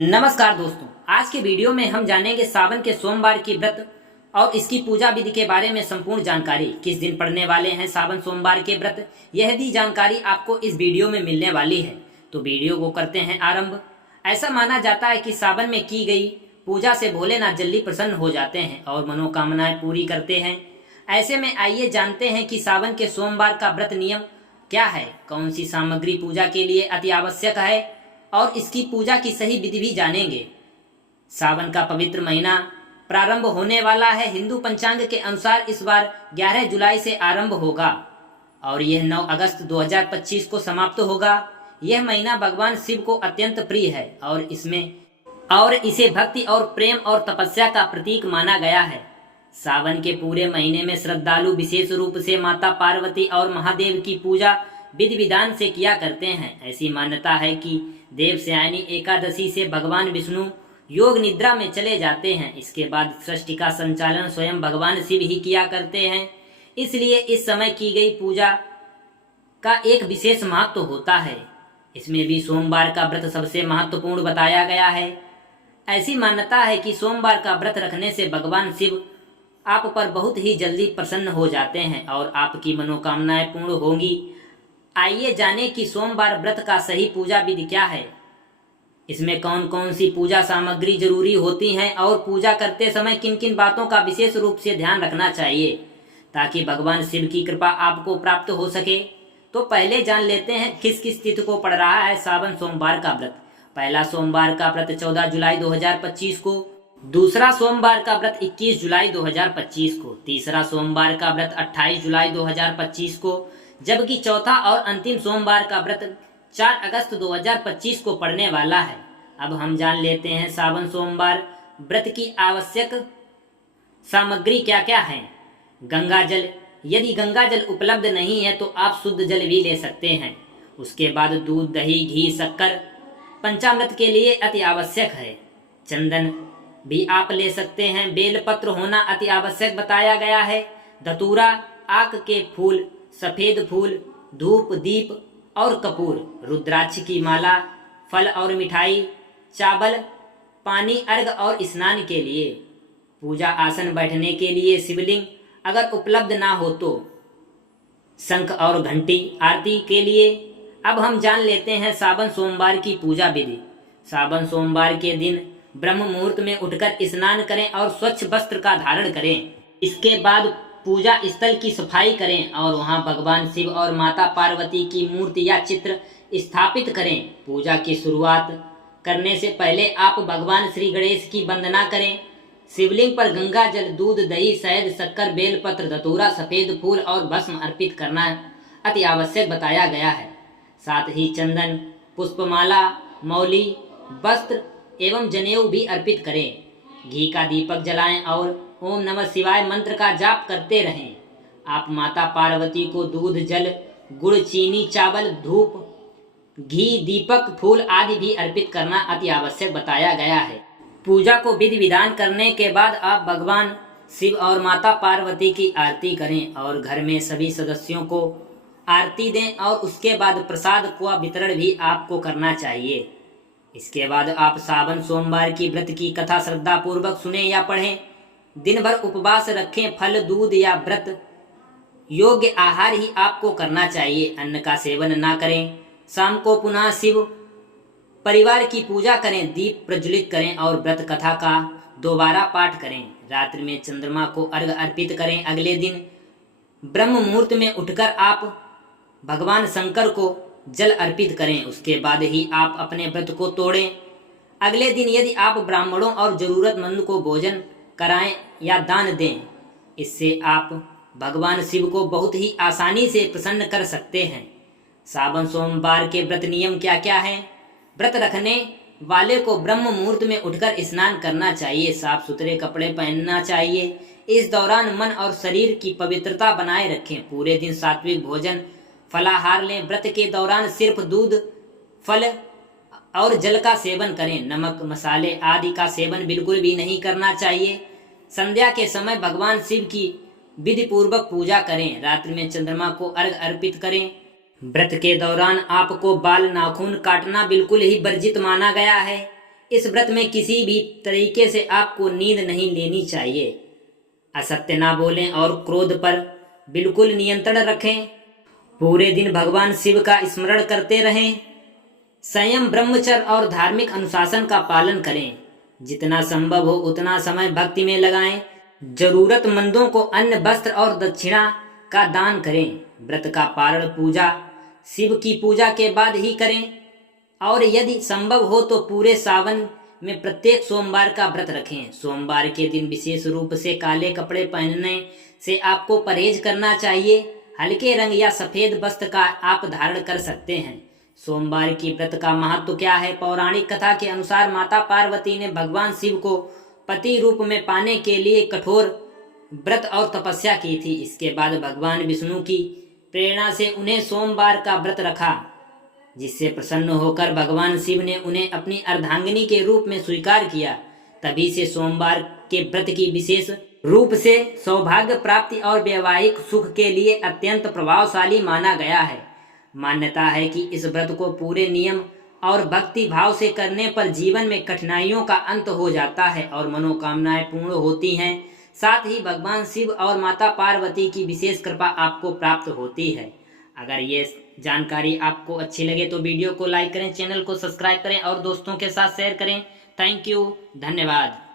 नमस्कार दोस्तों, आज के वीडियो में हम जानेंगे सावन के सोमवार की व्रत और इसकी पूजा विधि के बारे में संपूर्ण जानकारी। किस दिन पड़ने वाले हैं सावन सोमवार के व्रत, यह भी जानकारी आपको इस वीडियो में मिलने वाली है। तो वीडियो को करते हैं आरंभ। ऐसा माना जाता है कि सावन में की गई पूजा से भोलेनाथ जल्दी प्रसन्न हो जाते हैं और मनोकामनाएं पूरी करते हैं। ऐसे में आइए जानते हैं कि सावन के सोमवार का व्रत नियम क्या है, कौन सी सामग्री पूजा के लिए अति आवश्यक है और इसकी पूजा की सही विधि भी जानेंगे। सावन का पवित्र महीना प्रारंभ होने वाला है। हिंदू पंचांग के अनुसार इस बार 11 जुलाई से आरंभ होगा और यह 9 अगस्त 2025 को समाप्त होगा। यह महीना भगवान शिव को अत्यंत प्रिय है और इसे भक्ति और प्रेम और तपस्या का प्रतीक माना गया है। सावन के पूरे महीने में श्रद्धालु विशेष रूप से माता पार्वती और महादेव की पूजा विधि विधान से किया करते हैं। ऐसी मान्यता है कि देवशयनी एकादशी से भगवान विष्णु योग निद्रा में चले जाते हैं। इसके बाद सृष्टि का संचालन स्वयं भगवान शिव ही किया करते हैं, इसलिए इस समय की गई पूजा का एक विशेष महत्व होता है। इसमें भी सोमवार का व्रत सबसे महत्वपूर्ण बताया गया है। ऐसी मान्यता है कि सोमवार का व्रत रखने से भगवान शिव आप पर बहुत ही जल्दी प्रसन्न हो जाते हैं और आपकी मनोकामनाएं पूर्ण होंगी। आइए जानें कि सोमवार व्रत का सही पूजा विधि क्या है, इसमें कौन कौन सी पूजा सामग्री जरूरी होती हैं और पूजा करते समय किन किन बातों का विशेष रूप से ध्यान रखना चाहिए ताकि भगवान शिव की कृपा आपको प्राप्त हो सके। तो पहले जान लेते हैं किस किस तिथि को पड़ रहा है सावन सोमवार का व्रत। पहला सोमवार का व्रत 14 जुलाई 2025 को, दूसरा सोमवार का व्रत 21 जुलाई 2025 को, तीसरा सोमवार का व्रत 28 जुलाई 2025 को, जबकि चौथा और अंतिम सोमवार का व्रत 4 अगस्त 2025 को पड़ने वाला है। अब हम जान लेते हैं सावन सोमवार व्रत की आवश्यक सामग्री क्या क्या है। गंगा जल, यदि गंगा जल उपलब्ध नहीं है तो आप शुद्ध जल भी ले सकते हैं। उसके बाद दूध, दही, घी, शक्कर पंचामृत के लिए अति आवश्यक है। चंदन भी आप ले सकते हैं। बेलपत्र होना अति आवश्यक बताया गया है। धतूरा, आक के फूल, सफेद फूल, धूप, दीप और कपूर, रुद्राक्ष की माला, फल और मिठाई, चावल, पानी, अर्घ और स्नान के लिए, पूजा आसन बैठने के लिए शिवलिंग अगर उपलब्ध ना हो तो शंख और घंटी आरती के लिए। अब हम जान लेते हैं सावन सोमवार की पूजा विधि। सावन सोमवार के दिन ब्रह्म मुहूर्त में उठकर स्नान करें और स्वच्छ वस्त्र का धारण करें। इसके बाद पूजा स्थल की सफाई करें और वहां भगवान शिव और माता पार्वती की मूर्ति या चित्र स्थापित करें। पूजा की शुरुआत करने से पहले आप भगवान श्री गणेश की वंदना करें। शिवलिंग पर गंगा जल, दूध, दही, शहद, शक्कर, बेलपत्र, धतूरा, सफेद फूल और भस्म अर्पित करना अति आवश्यक बताया गया है। साथ ही चंदन, पुष्पमाला, मौली, वस्त्र एवं जनेऊ भी अर्पित करें। घी का दीपक जलाएं और ओम नमः शिवाय मंत्र का जाप करते रहें। आप माता पार्वती को दूध, जल, गुड़, चीनी, चावल, धूप, घी, दीपक, फूल आदि भी अर्पित करना अति आवश्यक बताया गया है। पूजा को विधि विधान करने के बाद आप भगवान शिव और माता पार्वती की आरती करें और घर में सभी सदस्यों को आरती दें और उसके बाद प्रसाद का वितरण भी आपको करना चाहिए। इसके बाद आप सावन सोमवार की व्रत की कथा श्रद्धा पूर्वक सुने या पढ़ें। दिन भर उपवास रखें। फल, दूध या व्रत योग्य आहार ही आपको करना चाहिए, अन्न का सेवन ना करें। शाम को पुनः शिव परिवार की पूजा करें, दीप प्रज्वलित करें और व्रत कथा का दोबारा पाठ करें। रात्रि में चंद्रमा को अर्घ अर्पित करें। अगले दिन ब्रह्म मुहूर्त में उठकर आप भगवान शंकर को जल अर्पित करें। उसके बाद ही आप अपने व्रत को तोड़ें। अगले दिन यदि आप ब्राह्मणों और जरूरतमंद को भोजन कराएं या दान दें, इससे आप भगवान शिव को बहुत ही आसानी से प्रसन्न कर सकते हैं। सावन सोमवार के व्रत नियम क्या क्या हैं? व्रत रखने वाले को ब्रह्म मुहूर्त में उठकर स्नान करना चाहिए। साफ सुथरे कपड़े पहनना चाहिए। इस दौरान मन और शरीर की पवित्रता बनाए रखें। पूरे दिन सात्विक भोजन फलाहार लें। व्रत के दौरान सिर्फ दूध, फल और जल का सेवन करें। नमक, मसाले आदि का सेवन बिल्कुल भी नहीं करना चाहिए। संध्या के समय भगवान शिव की विधि पूर्वक पूजा करें। रात्रि में चंद्रमा को अर्घ अर्पित करें। व्रत के दौरान आपको बाल नाखून काटना बिल्कुल ही वर्जित माना गया है। इस व्रत में किसी भी तरीके से आपको नींद नहीं लेनी चाहिए। असत्य ना बोलें और क्रोध पर बिल्कुल नियंत्रण रखें। पूरे दिन भगवान शिव का स्मरण करते रहें। संयम, ब्रह्मचर्य और धार्मिक अनुशासन का पालन करें। जितना संभव हो उतना समय भक्ति में लगाएं। जरूरतमंदों को अन्न, वस्त्र और दक्षिणा का दान करें। व्रत का पारण पूजा शिव की पूजा के बाद ही करें और यदि संभव हो तो पूरे सावन में प्रत्येक सोमवार का व्रत रखें। सोमवार के दिन विशेष रूप से काले कपड़े पहनने से आपको परहेज करना चाहिए। हल्के रंग या सफेद वस्त्र का आप धारण कर सकते हैं। सोमवार की व्रत का महत्व क्या है? पौराणिक कथा के अनुसार माता पार्वती ने भगवान शिव को पति रूप में पाने के लिए कठोर व्रत और तपस्या की थी। इसके बाद भगवान विष्णु की प्रेरणा से उन्हें सोमवार का व्रत रखा, जिससे प्रसन्न होकर भगवान शिव ने उन्हें अपनी अर्धांगिनी के रूप में स्वीकार किया। तभी से सोमवार के व्रत की विशेष रूप से सौभाग्य प्राप्ति और वैवाहिक सुख के लिए अत्यंत प्रभावशाली माना गया है। मान्यता है कि इस व्रत को पूरे नियम और भक्ति भाव से करने पर जीवन में कठिनाइयों का अंत हो जाता है और मनोकामनाएं पूर्ण होती हैं। साथ ही भगवान शिव और माता पार्वती की विशेष कृपा आपको प्राप्त होती है। अगर ये जानकारी आपको अच्छी लगे तो वीडियो को लाइक करें, चैनल को सब्सक्राइब करें और दोस्तों के साथ शेयर करें। थैंक यू, धन्यवाद।